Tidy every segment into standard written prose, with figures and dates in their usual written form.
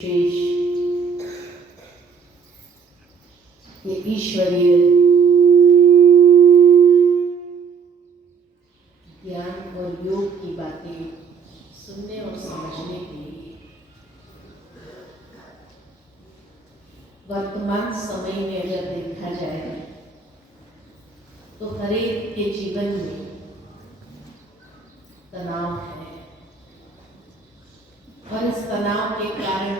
विशेष ये ईश्वरीय ज्ञान और योग की बातें सुनने और समझने के लिए वर्तमान समय में अगर देखा जाए तो हर एक के जीवन में तनाव है और इस तनाव के कारण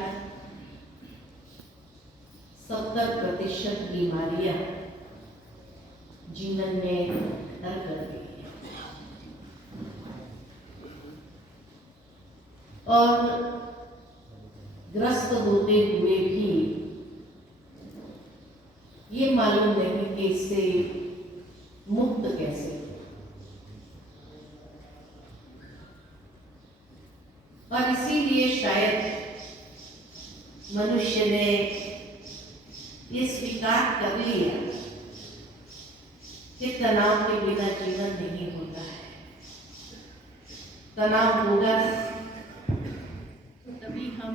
70% बीमारियां जीवन में घर कर गई हैं और ग्रस्त होते हुए भी ये मालूम नहीं कि इससे मुक्त कैसे हो। और इसीलिए शायद मनुष्य ने ये स्वीकार कर लिया कि तनाव के बिना जीवन नहीं होता है। तनाव होगा तभी हम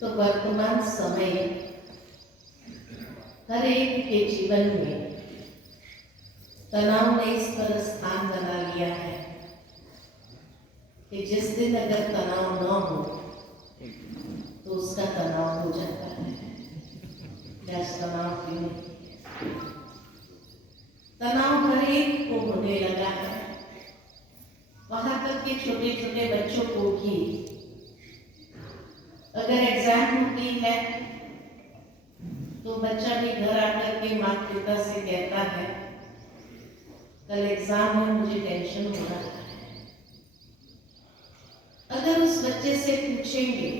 तो वर्तमान समय हर एक के जीवन में तनाव ने इस तरह स्थान बना लिया है कि जिस दिन अगर तनाव न हो तो उसका तनाव हो जाता है। क्या तनाव क्यों नहीं? तनाव हर एक को होने लगा है। वहां तक के छोटे छोटे बच्चों को भी अगर एग्जाम होती है तो बच्चा भी घर आकर के माता पिता से कहता है कल एग्जाम है, मुझे टेंशन हो रहा है। अगर उस बच्चे से पूछेंगे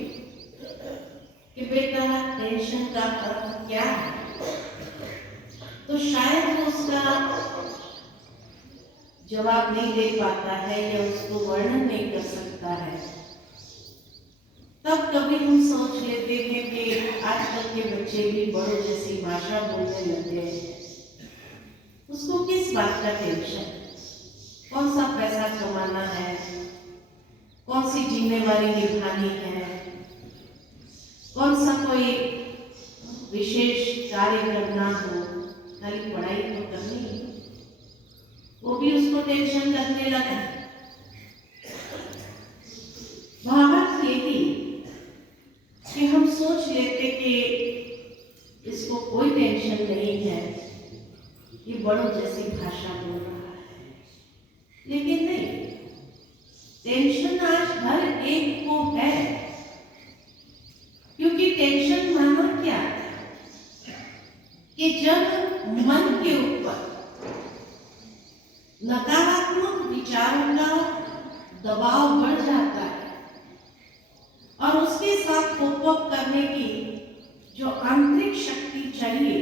कि बेटा टेंशन का अर्थ क्या है, तो शायद वो उसका जवाब नहीं दे पाता है या उसको वर्णन नहीं कर सकता है। तब कभी हम सोच लेते हैं कि आजकल के बच्चे भी बड़ों जैसी भाषा बोलने लग गए हैं। उसको किस बात का टेंशन? कौन सा पैसा कमाना है, कौन सी जिम्मेवारी निभानी है, कौन सा कोई विशेष कार्य करना हो, खाली पढ़ाई तो करनी है, वो भी उसको टेंशन लगने लगा। भावना यही कि हम सोच लेते कि इसको कोई टेंशन नहीं है, ये बड़ों जैसी भाषा बोल रहा है, लेकिन नहीं। टेंशन आज हर एक को है, क्योंकि टेंशन मानो क्या कि जब मन के ऊपर नकारात्मक विचारों का दबाव बढ़ जाता है और उसके साथ कोप अप करने की जो आंतरिक शक्ति चाहिए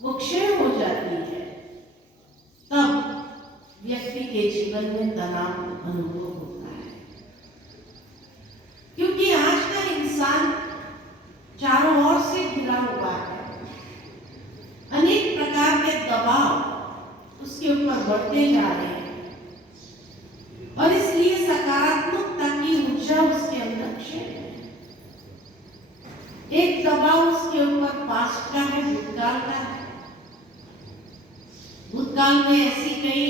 वो क्षय हो जाती है, तब व्यक्ति के जीवन में तनाव अनुभव होता है। क्योंकि आज का इंसान चारों ओर से घिरा हुआ है, अनेक प्रकार के दबाव उसके ऊपर बढ़ते जा रहे हैं और इसलिए सकारात्मकता की ऊर्जा उसके अंदर क्षय है। एक दबाव उसके ऊपर पास्ट का है, भूतकाल का है। भूतकाल में ऐसी कई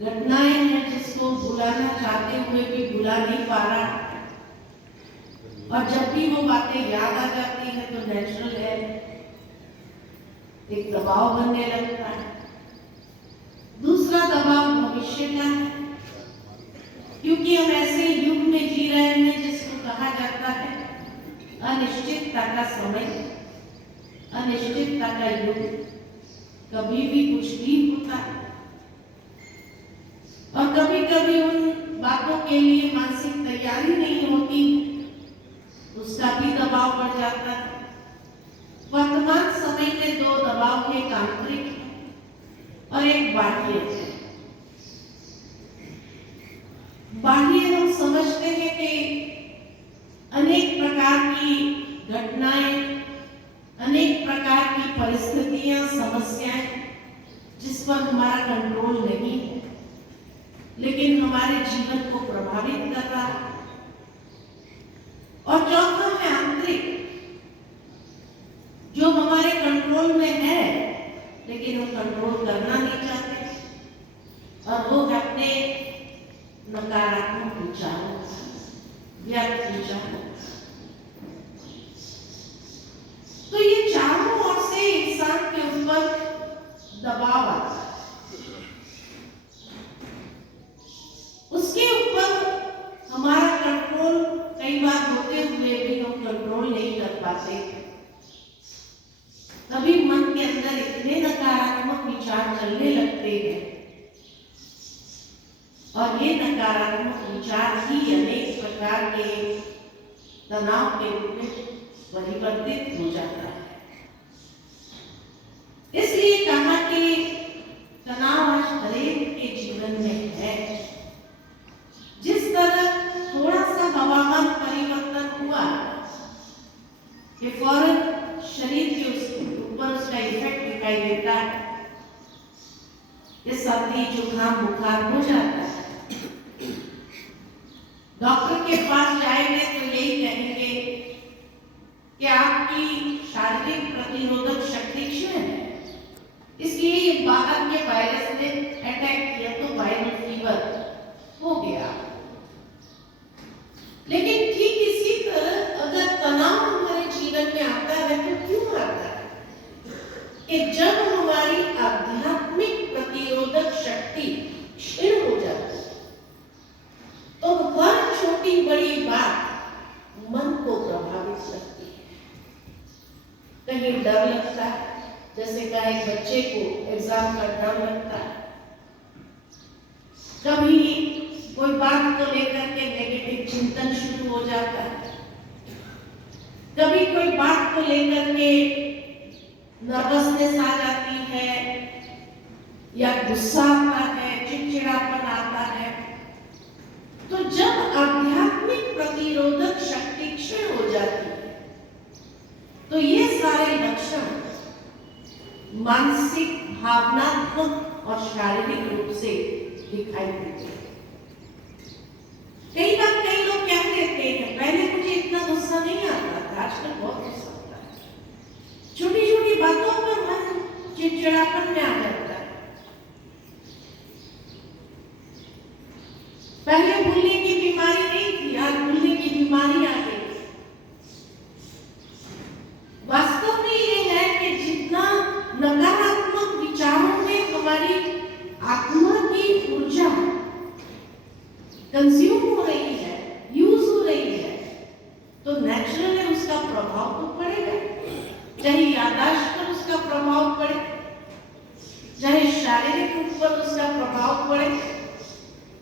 घटनाएं हैं जिसको भुलाना चाहते हुए भी भुला नहीं पा रहा, और जब भी वो बातें याद आ जाती है तो नेचुरल है एक दबाव बनने लगता है। दूसरा दबाव भविष्य का है, क्योंकि हम ऐसे युग में जी रहे हैं जिसको कहा जाता है अनिश्चितता का समय, अनिश्चितता का युग। कभी भी कुछ भी होता है और कभी कभी उन बातों के लिए मानसिक तैयारी नहीं होती, उसका भी दबाव बढ़ जाता है। वर्तमान समय में दो दबाव है, एक आंतरिक है और एक बाह्य है। बाह्य हम समझते हैं कि अनेक प्रकार की घटनाएं, अनेक प्रकार की परिस्थितियां, समस्याएं जिस पर हमारा कंट्रोल नहीं है, लेकिन हमारे जीवन को प्रभावित कर रहा है। और चौथा है आंतरिक, जो हमारे कंट्रोल में है लेकिन हम कंट्रोल करना नहीं चाहते, और वो अपने नकारात्मक विचारों, व्यर्थ विचारों। तो ये चारों ओर से इंसान के ऊपर दबाव आता है। उसके ऊपर हमारा कंट्रोल कई बार होते हुए भी हम कंट्रोल नहीं कर पाते। कभी मन के अंदर इतने नकारात्मक विचार चलने लगते हैं और ये नकारात्मक विचार ही अनेक प्रकार के तनाव के रूप में परिवर्तित हो जाता है। इसलिए कहा कि तनाव आज हरेक के जीवन में है। जिस तरह थोड़ा सा हवामान परिवर्तन हुआ कि फौरन शरीर के ऊपर उसका इफेक्ट दिखाई देता है, ये सर्दी जुकाम बुखार हो जाता है। डॉक्टर के पास जाएंगे तो यही कहेंगे कि आपकी शारीरिक प्रतिरोधक शक्ति क्षीण है, इसलिए ये बाहर के वायरस ने अटैक किया तो वायरल फीवर हो गया। लेकिन ठीक इसी तरह अगर तनाव हमारे जीवन में आता है तो क्यों आता है? कि जब हमारी आध्यात्मिक प्रतिरोधक शक्ति क्षीण हो जाती है तो हर छोटी बड़ी बात मन को प्रभावित करती है। कहीं डर लगता है, जैसे का एक बच्चे को एग्जाम का डर लगता है। कभी कोई बात को लेकर के नेगेटिव चिंतन शुरू हो जाता है। कभी कोई बात को लेकर के नर्वसनेस आ जाती है या गुस्सा आता है, चिड़चिड़ापन आता है। तो जब आध्यात्मिक प्रतिरोधक शक्ति क्षीण हो जाती है तो ये सारे लक्षण मानसिक, भावनात्मक और शारीरिक रूप से दिखाई देते हैं। कई बार कई लोग क्या कहते हैं, पहले मुझे इतना गुस्सा नहीं आता था, आजकल बहुत गुस्सा आता है। छोटी छोटी बातों पर मन चिड़चिड़ापन में आ जाता है। पहले भूलने की बीमारी नहीं थी, आज भूलने की बीमारी आ गई। वास्तव में ये है कि जितना नकारात्मक विचारों में हमारी आत्मा की ऊर्जा कंज्यूम हो रही है, यूज हो रही है, तो नेचुरली उसका प्रभाव तो पड़ेगा। चाहे याददाश्त पर उसका प्रभाव पड़े, चाहे शारीरिक रूप पर उसका प्रभाव पड़े,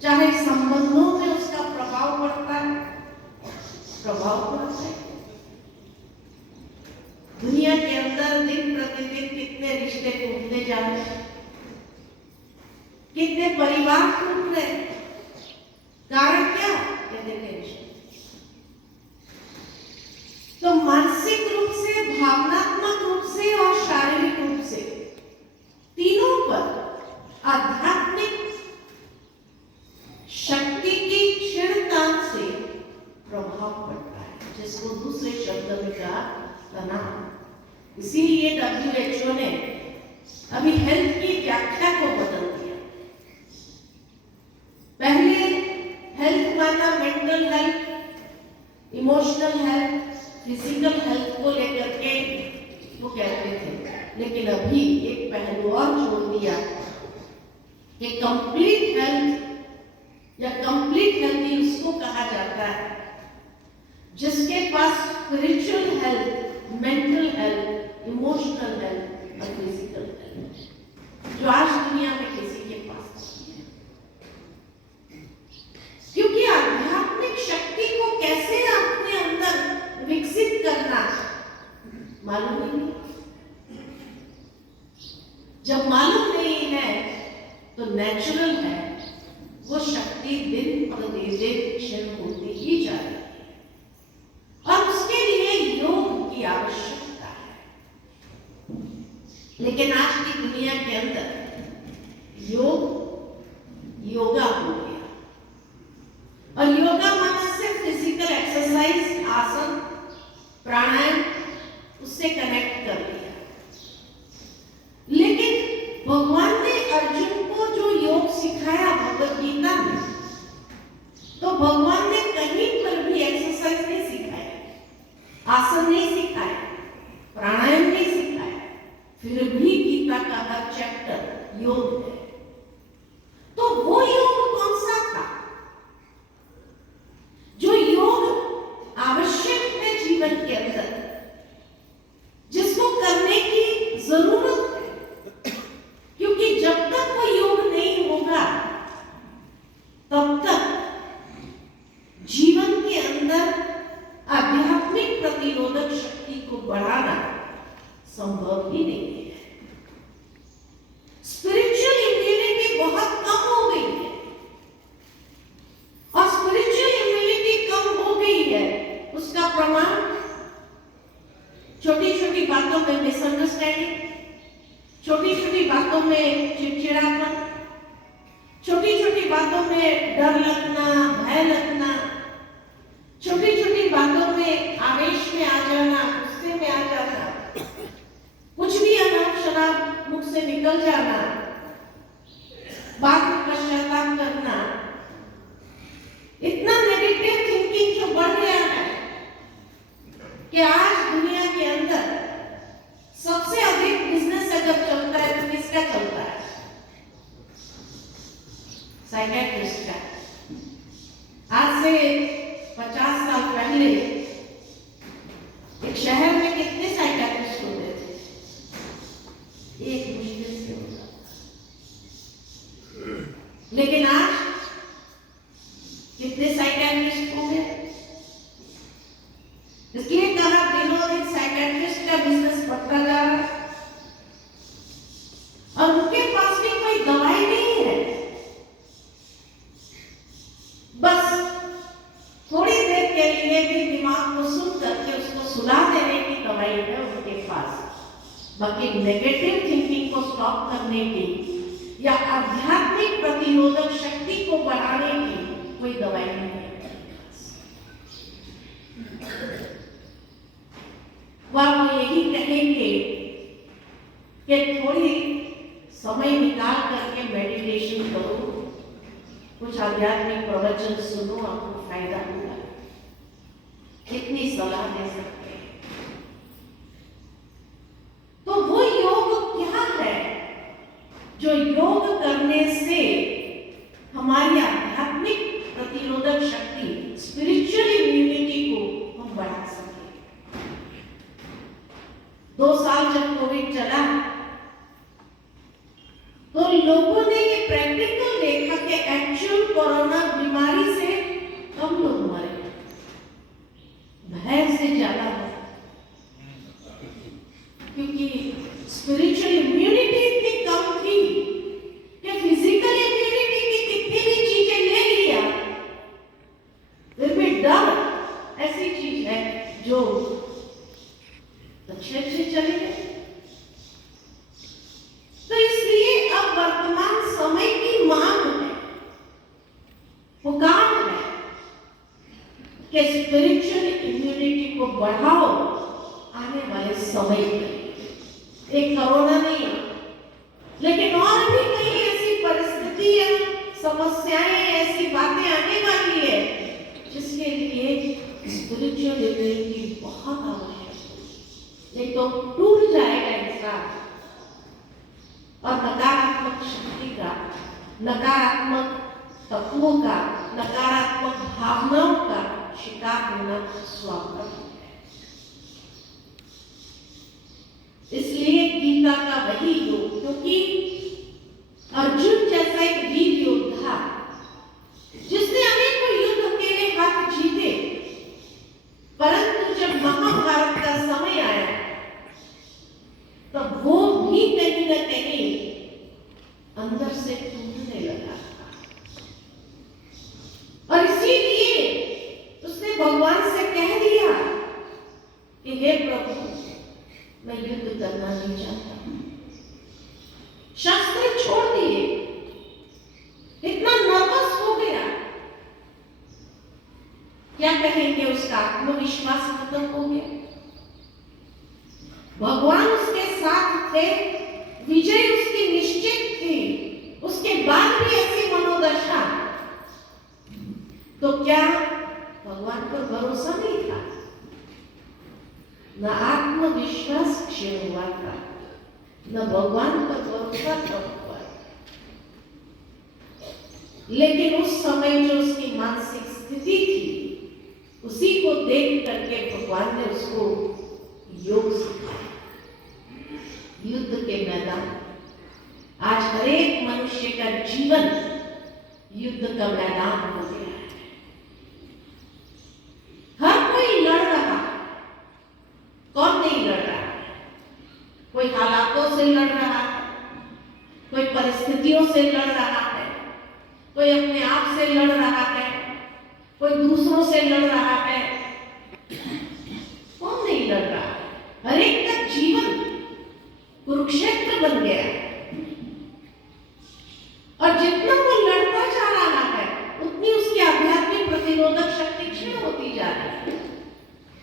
चाहे संबंधों में उसका प्रभाव पड़ता है, प्रभाव पड़ता है। दुनिया के अंदर दिन प्रतिदिन कितने रिश्ते टूटते जा रहे हैं, कितने परिवार टूट रहे हैं। कारण क्या? टेंशन। तो मानसिक रूप से, भावनात्मक रूप से और शारीरिक रूप से तीनों पर आध्यात्मिक शक्ति की क्षीणता से प्रभाव पड़ता है, जिसको दूसरे शब्द में कहा तनाव। इसीलिए WHO ने अभी हेल्थ की व्याख्या को बदल दिया। पहले हेल्थ माना mental health, emotional health, physical health को लेकर के वो कहते थे, लेकिन अभी एक पहलू और जोड़ दिया कि कंप्लीट हेल्थ या कंप्लीट हेल्थ उसको कहा जाता है जिसके पास spiritual health, mental health, emotional health और फिजिकल हेल्थ, जो आज दुनिया में किसी के पास नहीं है। क्योंकि आध्यात्मिक शक्ति को कैसे अपने अंदर विकसित करना मालूम ही नहीं। जब मालूम नहीं है तो नेचुरल है वो शक्ति दिन प्रतिदिन क्षीण होती ही जा रही है और उसके लिए योग की आवश्यकता है। लेकिन आज की दुनिया के अंदर योगा हो गया और योगा माना सिर्फ फिजिकल एक्सरसाइज, आसन, प्राणायाम, उससे कनेक्ट कर लिया। लेकिन भगवान ने अर्जुन को जो योग सिखाया भगवद गीता में, तो भगवान ने कहीं पर भी एक्सरसाइज नहीं सिखाया, आसन नहीं सिखाया, प्राणायाम नहीं सिखाया, फिर भी गीता का हर चैप्टर योग है। तो वो योग कौन सा था जो योग आवश्यक है जीवन के अंदर, जिसको करने की जरूरत है? क्योंकि जब तक वो योग नहीं होगा तब तक जीवन के अंदर आध्यात्मिक प्रतिरोधक शक्ति को बढ़ाना संभव ही नहीं है। स्पिरिचुअल इम्यूनिटी बहुत कम हो गई है और स्पिरिचुअल इम्यूनिटी कम हो गई है उसका प्रमाण छोटी छोटी बातों में मिसअंडरस्टैंडिंग, छोटी छोटी बातों में चिड़चिड़ापन, छोटी छोटी बातों में डर लगना, भय लगना, छोटी छोटी बातों में आवेश में आ जाना, गुस्से में आ जाना, कुछ भी अनाप शनाप मुख से निकल जाना, बाद में पश्चाताप करना, इतना नेगेटिव थिंकिंग जो बढ़ गया है कि आज दुनिया के अंदर सबसे अधिक बिजनेस अगर चलता है तो किसका चलता है? साइकियाट्रिस्ट का। आज से 50 साल पहले एक शहर में कितने साइकियाट्रिस्ट होते थे? एक मुश्किल से होता। लेकिन आज कितने साइकियाट्रिस्ट हो गए? इसलिए कहा दिनों दिन साइकियाट्रिस्ट का बिजनेस बढ़ता जा रहा है और उनके पास भी कोई दवाई नहीं है, बस थोड़ी देर के लिए भी दिमाग को सुन करके उसको सुला देने की दवाई है उनके पास। बाकी नेगेटिव थिंकिंग को स्टॉप करने की या आध्यात्मिक प्रतिरोधक शक्ति को बढ़ाने की कोई दवाई नहीं है। वह यही कहेंगे कि थोड़ी समय निकाल करके मेडिटेशन करो, कुछ आध्यात्मिक प्रवचन सुनो, आपको फायदा होगा। कितनी सलाह दे सकते हैं। तो वो योग क्या है जो योग करने से हमारी आध्यात्मिक प्रतिरोधक शक्ति, स्पिरिचुअल इम्यूनिटी को हम बढ़ा सकें। 2 साल जब कोविड चला तो लोगों ने ये प्रैक्टिकल देखा कि एक्चुअल कोरोना बीमारी से कम लोग मरे, भय से ज्यादा मरे, क्योंकि स्पिरिचुअल इम्यूनिटी इतनी कम थी कि फिजिकल इम्यूनिटी की कितनी भी चीजें ले लिया, फिर भी डर ऐसी चीज है जो अच्छे चले गए। तो इसलिए अब वर्तमान समय की मांग है, पुकार है कि स्पिरिचुअल इम्यूनिटी को बढ़ाओ आने वाले समय में। एक कोरोना नहीं लेकिन और भी कई ऐसी परिस्थितियां, समस्याएं, ऐसी बातें आने वाली है जिसके लिए स्पिरिचुअल इम्यूनिटी बहुत आवश्यक है। एक तो टूट जाएगा इंसान और नकारात्मक शक्ति का, नकारात्मक तत्वों का, नकारात्मक भावनाओं का शिकार होना स्वाभाविक है। इसलिए गीता का वही योग, क्योंकि अर्जुन जैसा एक वीर योद्धा जिसने अनेकों युद्ध अकेले हाथ जीते, परंतु जब महा से टूटने लगा। और इसीलिए उसने भगवान से कह दिया कि हे प्रभु, मैं युद्ध करना नहीं चाहता। शस्त्र छोड़ दिए, इतना नर्वस हो गया। क्या कहेंगे, उसका आत्मविश्वास खत्म हो गया। भगवान उसके साथ थे, विजय उसकी निश्चित थी, उसके बाद भी ऐसी मनोदशा, तो क्या भगवान पर भरोसा नहीं था? न आत्मविश्वास क्षीण हुआ था, न भगवान पर भरोसा कम हुआ। लेकिन उस समय जो उसकी मानसिक स्थिति थी, उसी को देख करके भगवान ने उसको योग सिखाया। युद्ध के मैदान, आज हर एक मनुष्य का जीवन युद्ध का मैदान हो गया है। हर कोई लड़ रहा है। कौन नहीं लड़ रहा है? कोई हालातों से लड़ रहा है, कोई परिस्थितियों से लड़ रहा है, कोई अपने आप से लड़ रहा है, कोई दूसरों से लड़ रहा है। कौन नहीं लड़ रहा है? हर एक का जीवन कुरुक्षेत्र बन गया और जितना वो लड़ता जा रहा है, उतनी उसकी आध्यात्मिक प्रतिरोधक शक्ति क्षीण होती जा रही है।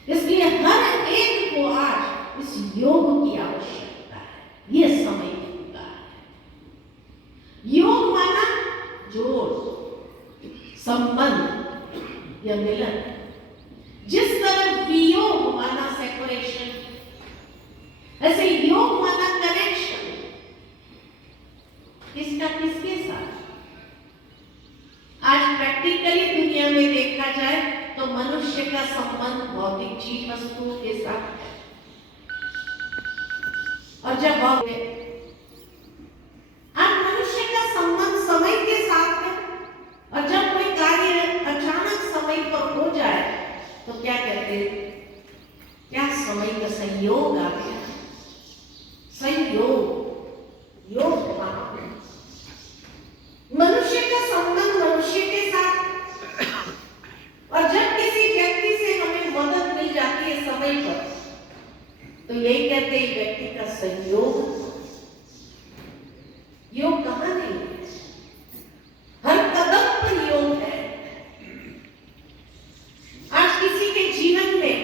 इसलिए हर एक को आज इस योग की आवश्यकता है। यह समय का है। योग माना जोड़, संबंध या मिलन। जिस तरह वियोग माना सेपरेशन, ऐसे योग माना कनेक्शन। किसका किसके साथ? आज प्रैक्टिकली दुनिया में देखा जाए तो मनुष्य का संबंध भौतिक चीज वस्तुओं के साथ है। और जब आज मनुष्य का संबंध समय के साथ है, और जब कोई कार्य अचानक समय पर हो जाए तो क्या कहते हैं? क्या समय का संयोग आ गया? संयोग, योग। मनुष्य का संबंध मनुष्य के साथ, और जब किसी व्यक्ति से हमें मदद मिल जाती है समय पर, तो यही कहते हैं व्यक्ति का संयोग। योग कहां नहीं है? हर कदम पर योग है। आज किसी के जीवन में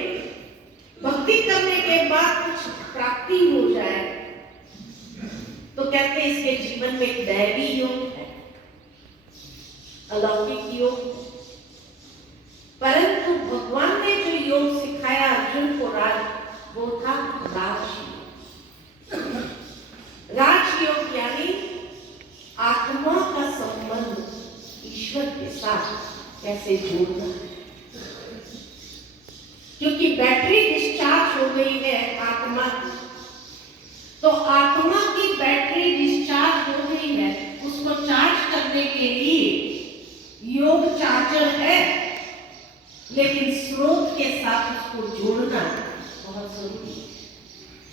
भक्ति करने के बाद कुछ प्राप्ति हो जाए तो कहते हैं इसके जीवन में एक दैवी योग है, अलौकिक योग। परंतु भगवान ने जो योग सिखाया अर्जुन को, वो था राजयोग। राजयोग यानी आत्मा का संबंध ईश्वर के साथ कैसे जोड़ना है। क्योंकि बैटरी डिस्चार्ज हो गई है आत्मा की, तो आत्मा की बैटरी डिस्चार्ज हो गई है, उसको चार्ज करने के लिए योग चार्जर है, लेकिन स्रोत के साथ उसको जोड़ना बहुत जरूरी है।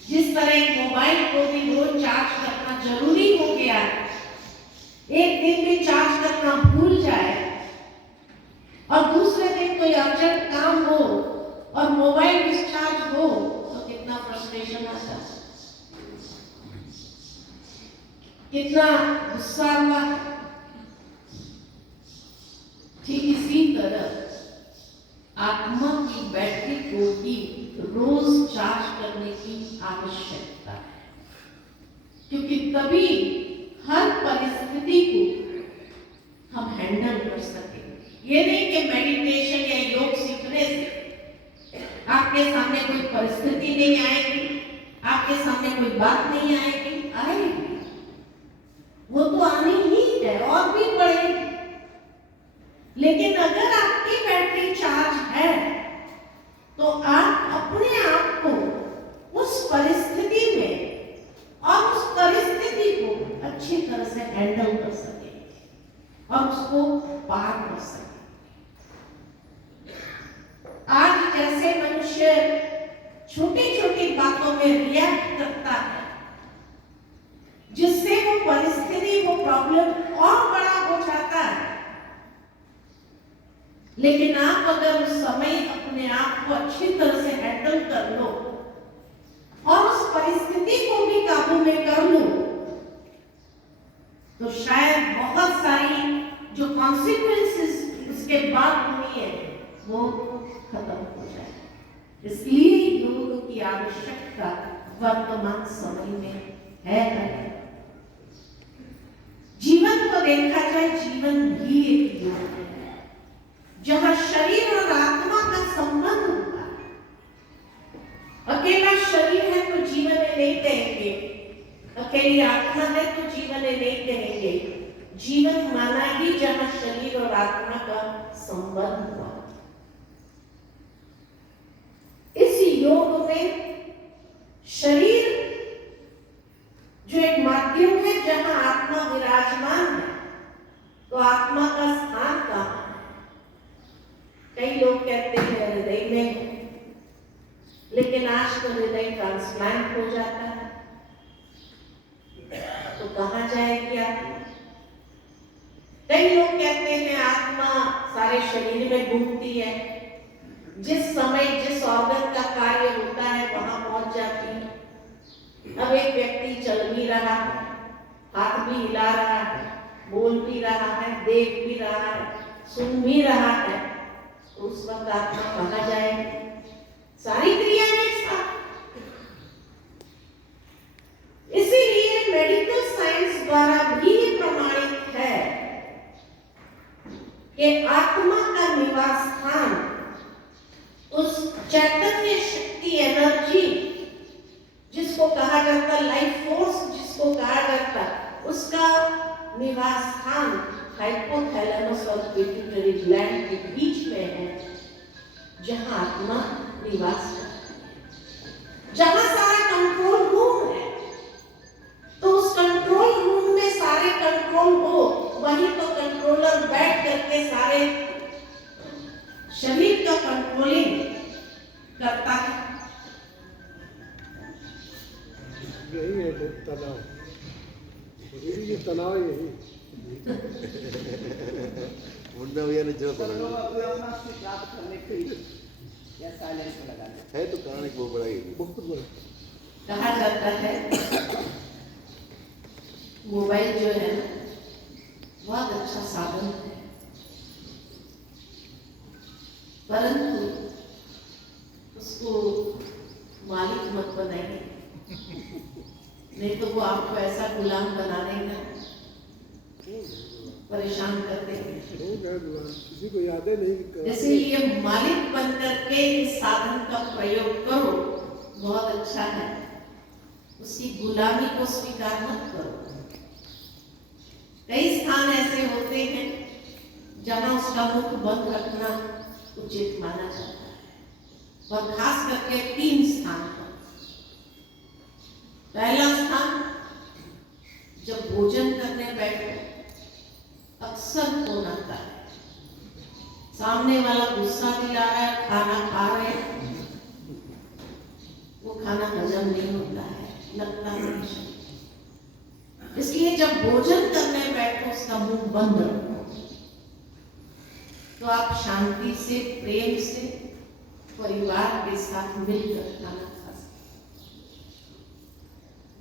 जिस तरह एक मोबाइल को भी रोज चार्ज करना जरूरी हो गया है, एक दिन भी चार्ज करना भूल जाए और दूसरे दिन कोई अर्जेंट काम हो और मोबाइल डिस्चार्ज हो तो कितना फ्रस्ट्रेशन आता है, कितना गुस्सा आता है। ठीक इसी तरह आत्मा की बैटरी को भी रोज चार्ज करने की आवश्यकता है, क्योंकि तभी हर परिस्थिति को हम हैंडल कर सकें। ये नहीं कि मेडिटेशन या योग सीखने से आपके सामने कोई परिस्थिति नहीं आएगी, आपके सामने कोई बात नहीं आएगी। आएगी, वो तो आनी ही है और भी बढ़ेगी। लेकिन अगर आपकी बैटरी चार्ज है तो आप अपने आप को उस परिस्थिति में और उस परिस्थिति को अच्छी तरह से हैंडल कर सकें और उसको पार कर सकें। आज जैसे मनुष्य छोटी छोटी बातों में रिएक्ट करता है, जिससे जिससे वो परिस्थिति, वो प्रॉब्लम और बड़ा हो जाता है। लेकिन आप अगर उस समय अपने आप को अच्छी तरह से हैंडल कर लो और उस परिस्थिति को भी काबू में कर लो, तो शायद बहुत सारी जो कॉन्सिक्वेंसेस उसके बाद होनी है वो खत्म हो जाए। इसलिए योग की आवश्यकता वर्तमान समय में है। जीवन को देखा जाए, जीवन भी एक योग है जहां शरीर और आत्मा का संबंध होता है। अकेला शरीर है तो जीवन है नहीं कहेंगे, अकेली आत्मा है तो जीवन है नहीं कहेंगे। जीवन माना ही जहां शरीर और आत्मा का संबंध हुआ। इस योग में शरीर जो एक माध्यम है जहां आत्मा विराजमान है, तो आत्मा का स्थान कहां है? कई लोग कहते हैं हृदय में है, लेकिन आज तो हृदय ट्रांसप्लांट हो जाता है, तो कहां जाएगी आत्मा? कई लोग कहते हैं आत्मा सारे शरीर में घूमती है, जिस समय जिस ऑर्गन का कार्य होता है वहां पहुंच जाती है। अब एक व्यक्ति चल भी रहा है, हाथ भी हिला रहा है, बोल भी रहा है, देख भी रहा है, सुन भी रहा है, तो उस वक्त आत्मा कहां जाएगी? सारी क्रियाएं एक साथ। इसीलिए मेडिकल साइंस द्वारा भी प्रमाणित है कि आत्मा का निवास स्थान, उस चैतन्य शक्ति, एनर्जी जिसको कहा जाता है, लाइफ फोर्स जिसको कहा जाता है, उसका निवास स्थान हाइपोथैलेमस और पिट्यूटरी ग्लैंड के बीच में है, जहां आत्मा निवास करती है, जहां सारा कंट्रोल रूम है। तो उस कंट्रोल रूम में सारे कंट्रोल हो, वहीं तो कंट्रोलर बैठ करके सारे शरीर का कंट्रोलिंग करता है। यही है तनाव, ये तनाव यही मुंडा भैया ने जो सब लोग अपने अपना स्वीकार करने के लिए या साइलेंस में लगा देते है तो कहानी बहुत बड़ा है। बहुत बड़ा। कहा जाता है मोबाइल जो है ना बहुत अच्छा साधन है, परंतु उसको मालिक मत बनाइए, नहीं तो वो आपको ऐसा गुलाम बना देगा, परेशान कर देंगे। किसी को यादें नहीं। इसलिए मालिक बन करके इस साधन का प्रयोग करो, बहुत अच्छा है। उसकी गुलामी को स्वीकार मत करो। कई स्थान ऐसे होते हैं जहां उसका मुख बंद रखना उचित माना जाता है, और खास करके 3 स्थान पर। पहला स्थान, जब भोजन करने बैठो, अक्सर फोन आता है, सामने वाला गुस्सा दिला रहा है, खाना खा रहे हैं, वो खाना हजम नहीं होता है, लगता नहीं। इसलिए जब भोजन करने बैठो उसका मुंह बंद रखो, तो आप शांति से, प्रेम से परिवार के साथ मिलकर खाना खा सकते।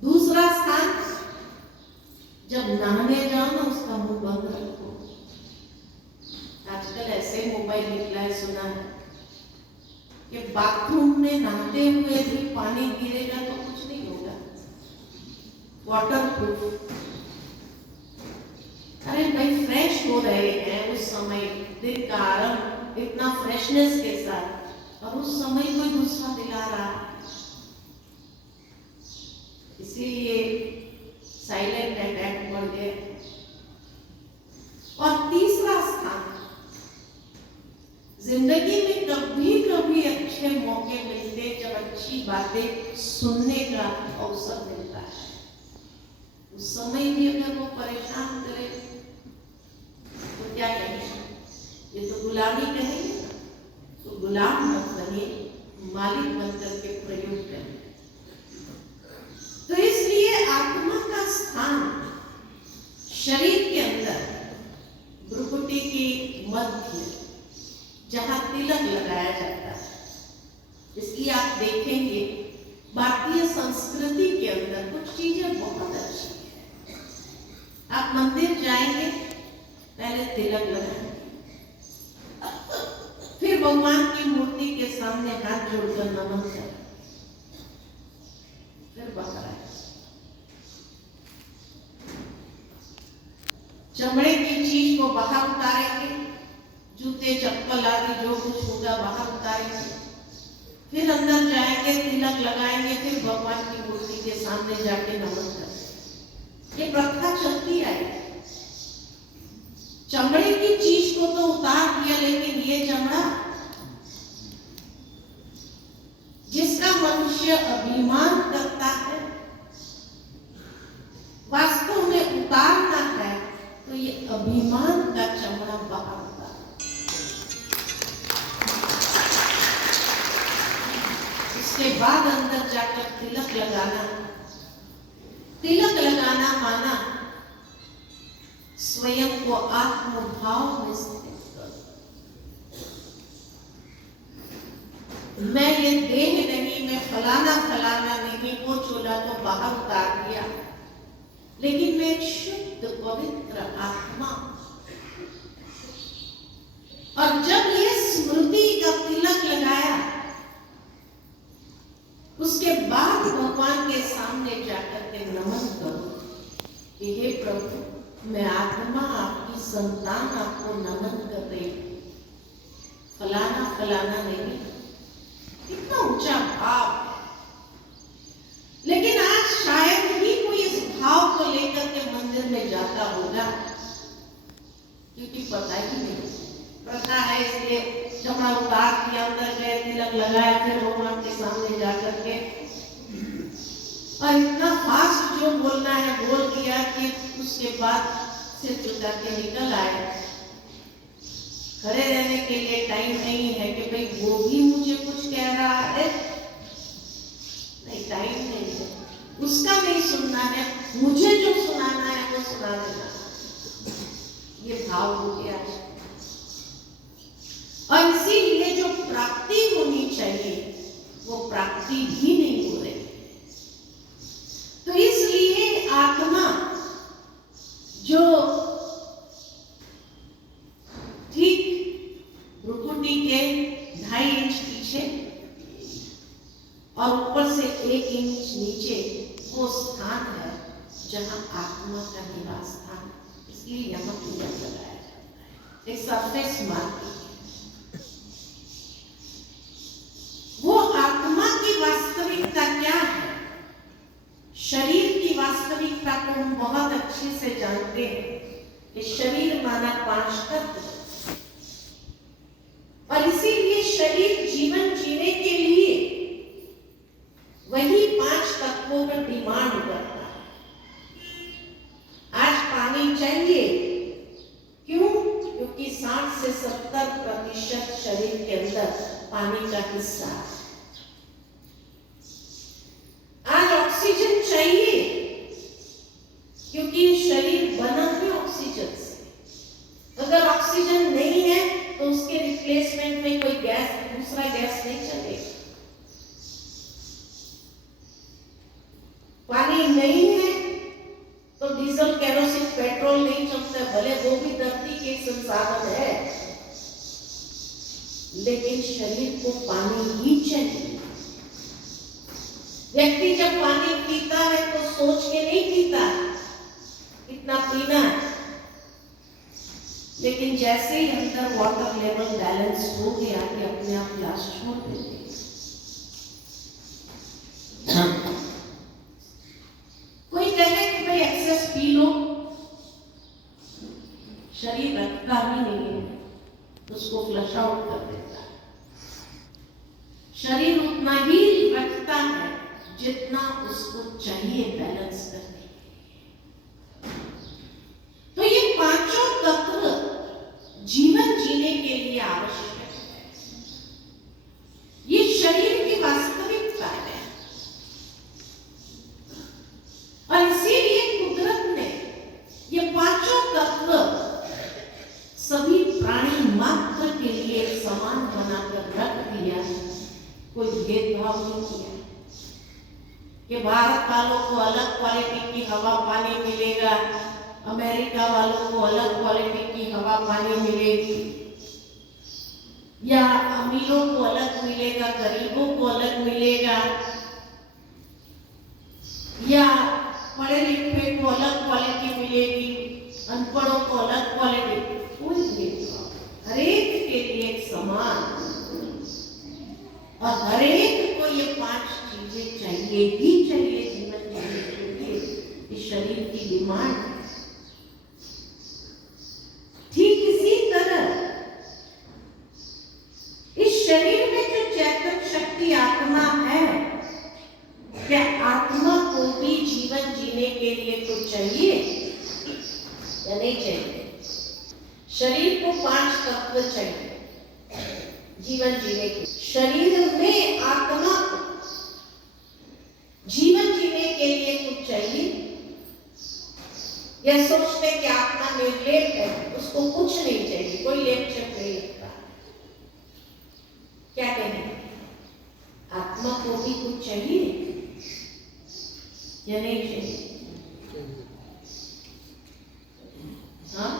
दूसरा स्थान, जब नहाने जाओ ना उसका मुंह बंद रखो। आजकल ऐसे मोबाइल निकला है, सुना है कि बाथरूम में नहाते हुए भी पानी गिरेगा तो कुछ नहीं होगा, वाटर प्रूफ। अरे भाई, फ्रेश हो रहे हैं उस समय, दिन का आरंभ इतना फ्रेशनेस के साथ, और उस समय कोई गुस्सा दिला रहा है। इसीलिए साइलेंट अटैक बढ़ गए। और तीसरा स्थान, जिंदगी में कभी कभी अच्छे मौके मिलते जब अच्छी बातें सुनने का अवसर मिलता है, उस समय भी अगर वो परेशान करे तो क्या कहेंगे? ये तो गुलामी कहेंगे ना। तो गुलाम मत बनिए, मालिक बन करके प्रयोग करें। तो इसलिए आत्मा का स्थान शरीर के अंदर भ्रुकुटी के मध्य जहां तिलक लगाया जाता है, इसलिए आप देखेंगे भारतीय संस्कृति के अंदर कुछ चीजें बहुत अच्छी है। आप मंदिर जाएंगे, पहले तिलक लगाएंगे, फिर भगवान की मूर्ति के सामने हाथ जोड़कर नमन करें, फिर बकरा चमड़े की चीज को बाहर उतारेंगे, जूते चप्पल आदि जो कुछ होगा बाहर उतारेंगे, फिर अंदर जाएंगे, तिलक लगाएंगे, फिर भगवान की मूर्ति के सामने जाके नमन करेंगे। ये प्रथा चलती आई। चमड़े की चीज को तो उतार दिया, लेकिन ये चमड़ा जिसका मनुष्य अभिमान करता है, वास्तव में उतारना है तो ये अभिमान का चमड़ा बाहर उतार। उसके बाद अंदर जाकर तिलक लगाना। तिलक लगाना माना स्वयं को आत्मभाव में स्थित कर। मैं ये देह नहीं, मैं फलाना फलाना नहीं, वो चोला तो बाहर उतार दिया, लेकिन मैं एक शुद्ध पवित्र आत्मा। और जब ये स्मृति का तिलक लगाया, उसके बाद भगवान के सामने जाकर के नमन करो कि हे प्रभु, मैं आत्मा आपकी संतान आपको नमन कर रही हूं, फलाना फलाना नहीं। कितना ऊंचा भाव है। लेकिन आज शायद ही कोई इस भाव को लेकर के मंदिर में जाता होगा, क्योंकि पता ही नहीं। प्रथा है, इसलिए चमड़ा उतार दिया, अंदर गए, तिलक लगाया, फिर भगवान के सामने जाकर के और इतना फास्ट जो बोलना है बोल दिया कि उसके बाद सिर झुका के निकल आए। खड़े रहने के लिए टाइम नहीं है कि भाई वो भी मुझे कुछ कह रहा है, नहीं, टाइम नहीं है, उसका नहीं सुनना है, मुझे जो सुनाना है वो सुना देना। ये भाव हो गया। और इसीलिए जो प्राप्ति होनी चाहिए वो प्राप्ति भी नहीं हो रही। तो इसलिए आत्मा जो ठीक भ्रुकुटी के 2.5 इंच पीछे और ऊपर से 1 इंच नीचे वो स्थान है जहां आत्मा का निवास स्थान है। इसलिए यहाँ तिलक लगाया जाता है, एक सरफेस मार्किंग। वो आत्मा की वास्तविकता क्या है? शरीर की वास्तविकता को हम बहुत अच्छे से जानते हैं कि शरीर माना 5 तत्व, और इसीलिए शरीर जीवन जीने के लिए वही 5 तत्वों पर डिमांड करता है। आज पानी चाहिए, क्यों? क्योंकि 60 से 70% शरीर के अंदर पानी का हिस्सा है। आज ऑक्सीजन चाहिए, क्योंकि शरीर बना है ऑक्सीजन से। अगर ऑक्सीजन नहीं है तो उसके रिप्लेसमेंट में कोई गैस, दूसरा गैस नहीं चलेगा। पानी नहीं है तो डीजल, केरोसिन, पेट्रोल नहीं चलता, भले वो भी धरती के संसाधन है, लेकिन शरीर को पानी ही चाहिए। व्यक्ति जब पानी पीता है तो सोच के नहीं पीता कितना पीना है, लेकिन जैसे ही अंदर वाटर लेवल बैलेंस हो गया कि अपने आप गिलास छोड़ देते। कोई कहे कि भाई एक्सेस पी लो, शरीर रखता ही नहीं है, उसको फ्लश आउट कर देता है। शरीर उतना ही रखता है जितना उसको चाहिए बैलेंस करने के लिए। तो ये 5 तत्व जीवन जीने के लिए आवश्यक है। ये शरीर की वास्तविकता है, और इसीलिए कुदरत ने ये 5 भेदभाव नहीं किया कि भारत वालों को अलग क्वालिटी की हवा पानी मिलेगा, अमेरिका वालों को अलग क्वालिटी की हवा पानी मिलेगी, या अमीरों को अलग मिलेगा, गरीबों को अलग मिलेगा, या पढ़े लिखे को अलग क्वालिटी मिलेगी, अनपढ़ों को अलग क्वालिटी। कोई भेदभाव, हरेक के लिए एक समान, और हरेक को ये 5 चीजें चाहिए ही चाहिए जीवन जीने के लिए। इस शरीर की डिमांड ठीक इसी तरह इस शरीर में जो चैतन्य शक्ति आत्मा है, क्या आत्मा को भी जीवन जीने के लिए कुछ चाहिए या नहीं चाहिए? शरीर को 5 तत्व चाहिए जीवन जीने के। शरीर में आत्मा को जीवन जीने के लिए कुछ चाहिए, या सोचते कि आत्मा निर्लेप है, उसको कुछ नहीं चाहिए, कोई लेप छप नहीं लगता। क्या कहें, आत्मा को भी कुछ चाहिए या नहीं चाहिए? हाँ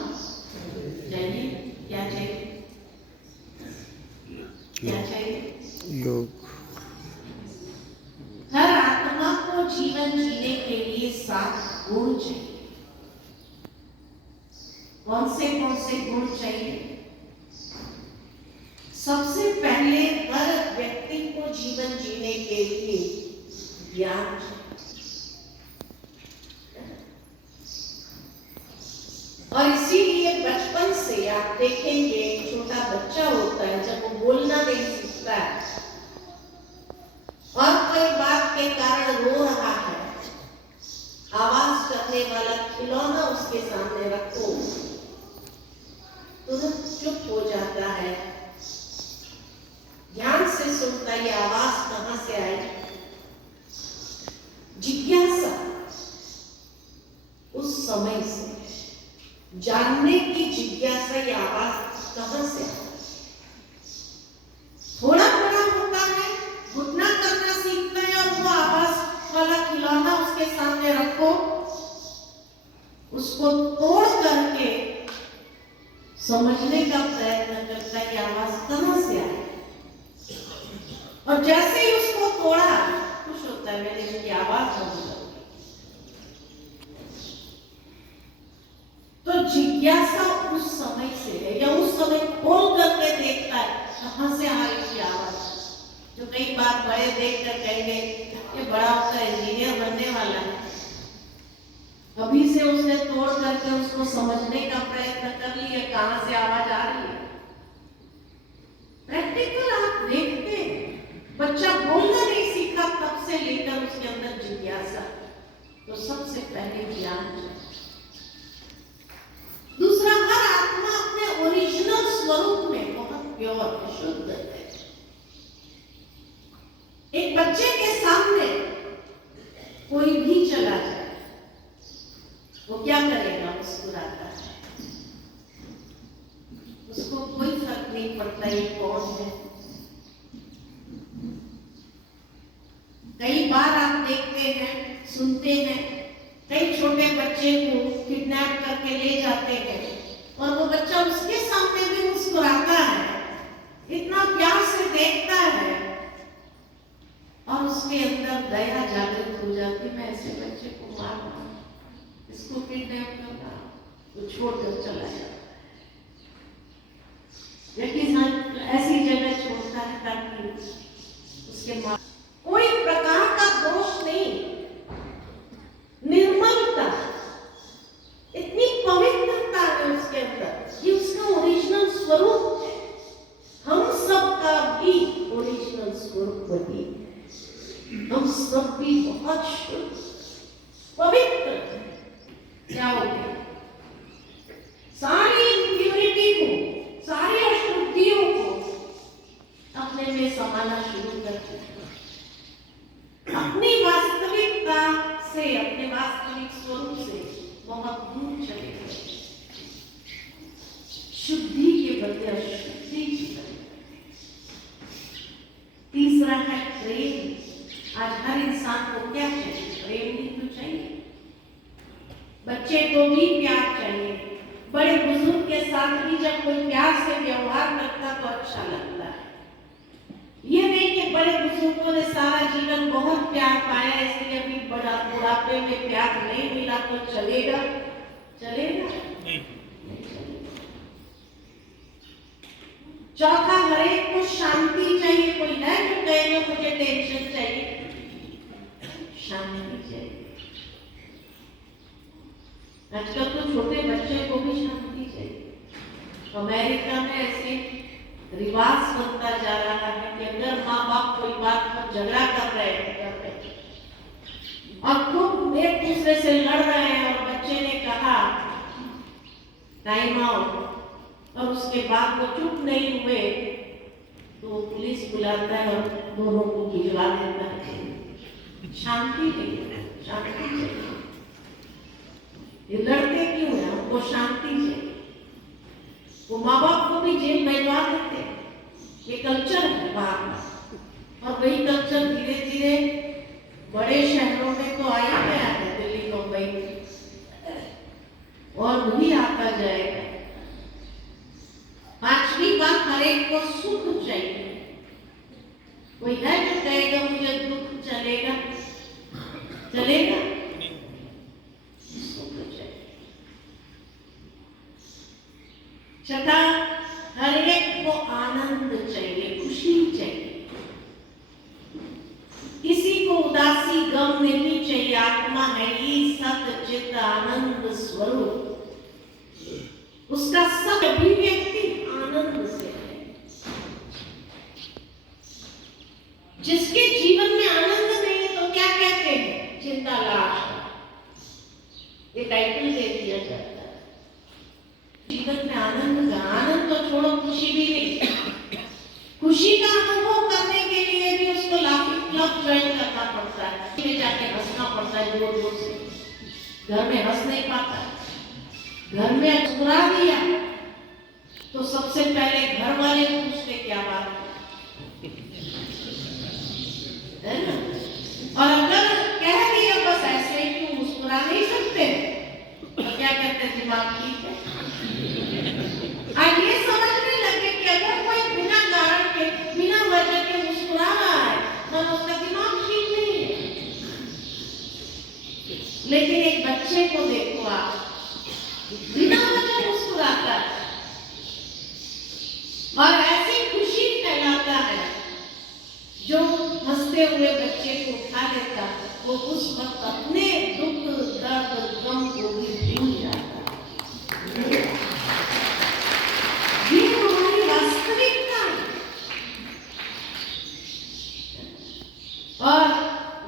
चाहिए। क्या चाहिए? क्या चाहिए? योग। हर आत्मा को जीवन जीने के लिए 7 गुण चाहिए। कौन से गुण चाहिए? सबसे पहले हर व्यक्ति को जीवन जीने के लिए ज्ञान चाहिए। और इसीलिए बचपन से आप देखेंगे, छोटा बच्चा होता है, जब वो बोलना नहीं सीखता है और कोई बात के कारण रो रहा है, आवाज करने वाला खिलौना उसके सामने रखो, तुरंत चुप हो जाता है, ध्यान से सुनता है ये आवाज कहां से आई। जिज्ञासा उस समय से जानने की जिज्ञासा, ये आवाज कहां से आई। थोड़ा बड़ा होता है, घुटना करना सीखता है, और वो आवाज वाला खिलौना उसके सामने रखो, उसको तोड़ करके समझने का प्रयत्न करता है कि आवाज कहां से आई। और जैसे ही उसको तोड़ा, खुश होता है, मैंने इसकी आवाज समझ। तो जिज्ञासा उस समय से है, या उस समय खोल करके देखता है कहां से आ रही थी आवाज। जो कई बार बड़े देख कर कहेंगे ये बड़ा होकर इंजीनियर बनने वाला है, अभी से उसने तोड़ करके उसको समझने का प्रयत्न कर लिया कहां से आवाज आ रही है। प्रैक्टिकल आप देखते हैं, बच्चा बोलना नहीं सीखा तब से लेकर उसके अंदर जिज्ञासा। तो सबसे पहले ज्ञान। दूसरा, हर आत्मा अपने ओरिजिनल स्वरूप में बहुत प्योर शुद्ध है। एक बच्चे के सामने कोई भी चला जाए, वो क्या करेगा? मुस्कुराता है, उसको कोई फर्क नहीं पड़ता ये कौन है। कई बार आप देखते हैं, सुनते हैं, कई छोटे बच्चे को किडनैप करके ले जाते हैं और वो बच्चा उसके सामने भी मुस्कुराता है, इतना प्यार से देखता है और उसके अंदर दया जागृत हो जाती है। मैं ऐसे बच्चे को मारना, इसको किडनैप करना, वो छोड़कर चला जाता है, लेकिन ऐसी जगह छोड़ता है ताकि उसके माँ कोई प्रकार का दोष नहीं, निर्मलता, इतनी पवित्रता है उसके अंदर, ये उसका ओरिजिनल स्वरूप है। हम सबका भी ओरिजिनल स्वरूप वही है, हम सब भी बहुत शुद्ध पवित्र क्या होते, सारी इम्प्योरिटी को, सारी अशुद्धियों को अपने में समाना शुरू करते हैं। अपनी वास्तविकता से, अपने वास्तविक स्वरूप से बहुत दूर चले गए, शुद्धि के बदले अशुद्धि की तरफ। तीसरा है प्रेम। को भी प्यार चाहिए। बड़े बुजुर्ग के साथ भी जब कोई प्यार से व्यवहार करता तो अच्छा लगता है। ये नहीं कि बड़े बुजुर्गों ने सारा जीवन बहुत प्यार पाया इसलिए अभी बड़ा बुढ़ापे में प्यार नहीं मिला तो चलेगा? चलेगा नहीं। चौथा, हर एक को शांति चाहिए। कोई है जो कहेगा मुझे टेंशन चाहिए? शांति चाहिए। आजकल तो छोटे बच्चे को भी शांति चाहिए। अमेरिका में ऐसे रिवाज बनता जा रहा है कि अगर माँ बाप कोई बात पर झगड़ा कर रहे हैं और खूब एक दूसरे से लड़ रहे हैं और बच्चे ने कहा टाइम आउट और उसके बाद वो चुप नहीं हुए तो पुलिस बुलाता है और दोनों को गिरवा देता है। शांति नहीं, शांति चाहिए। ये लड़ते क्यों है? हमको शांति चाहिए। वो माँ बाप को भी जेल भिजवा देते हैं। ये कल्चर है बाहर का। और वही कल्चर धीरे धीरे बड़े शहरों में तो आ ही गया है, दिल्ली मुंबई में, और वही आता जाएगा। पांचवी बात, हर एक को सुख चाहिए। कोई है जो कहेगा मुझे दुख चलेगा? चलेगा? सुख चाहिए। छठा, हर एक को आनंद चाहिए, खुशी चाहिए। किसी को उदासी गम नहीं चाहिए। आत्मा है ही सत चित आनंद स्वरूप। उसका सब अभिव्यक्ति आनंद से है। जिसके जीवन में आनंद नहीं है तो क्या कहते हैं? चिंता लाश। ये टाइटल दे दिया जाता है। जीवन में आनंद का, आनंद तो छोड़ो, खुशी भी नहीं। खुशी का अनुभव करने के लिए भी उसको लाफिंग क्लब ज्वाइन करना पड़ता है, में जाके हंसना पड़ता है जोर जोर से। घर में हंस नहीं पाता। घर में मुस्कुरा दिया तो सबसे पहले घर वाले पूछते क्या बात है ना? और अगर कह दिया बस ऐसे ही क्यों मुस्कुरा नहीं सकते तो क्या कहते हैं? दिमाग ठीक है। आज ये समझने लगे कि अगर कोई बिना कारण के, बिना वजह के मुस्कुरा रहा है तो उसका दिमाग ठीक नहीं है। लेकिन एक बच्चे को देखो आप, बिना वजह मुस्कुराता है और ऐसी खुशी फैलाता है। जो हंसते हुए बच्चे को उठा लेता वो उस वक्त अपने दुख दर्द गम को भी भूल जाता है। ये हमारी वास्तविकता है। और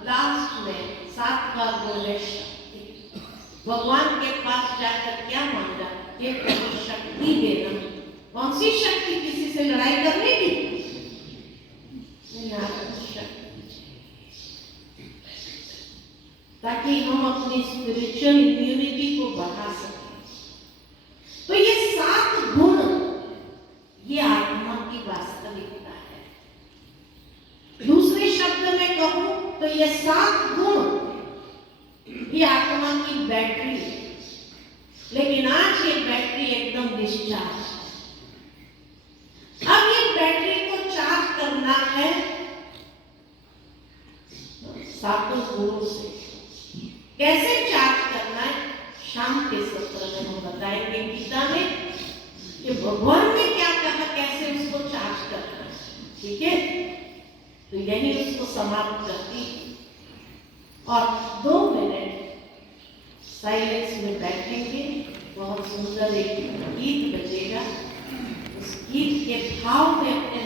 लास्ट में 7वां गुण है शक्ति। भगवान के पास जाकर क्या मांगा? ये प्रभु शक्ति देना। कौन सी शक्ति? किसी से लड़ाई करने की? ताकि हम अपनी स्पिरिचुअल इम्यूनिटी को बढ़ा सकें। तो ये 7 गुण ये आत्मा की वास्तविकता है। दूसरे शब्द में कहूं तो ये 7 गुण ये आत्मा की बैटरी है। लेकिन आज ये बैटरी एकदम डिस्चार्ज है। अब ये बैटरी को चार्ज करना है 7 गुणों से। कैसे चार्ज करना है? शाम के सत्र में हम बताएंगे गीता में कि भगवान ने क्या कहा, कैसे उसको चार्ज करना है। ठीक है, तो यही उसको समाप्त करती है। और 2 मिनट साइलेंस में बैठेंगे। बहुत सुंदर एक गीत बजेगा। उस गीत के भाव में अपने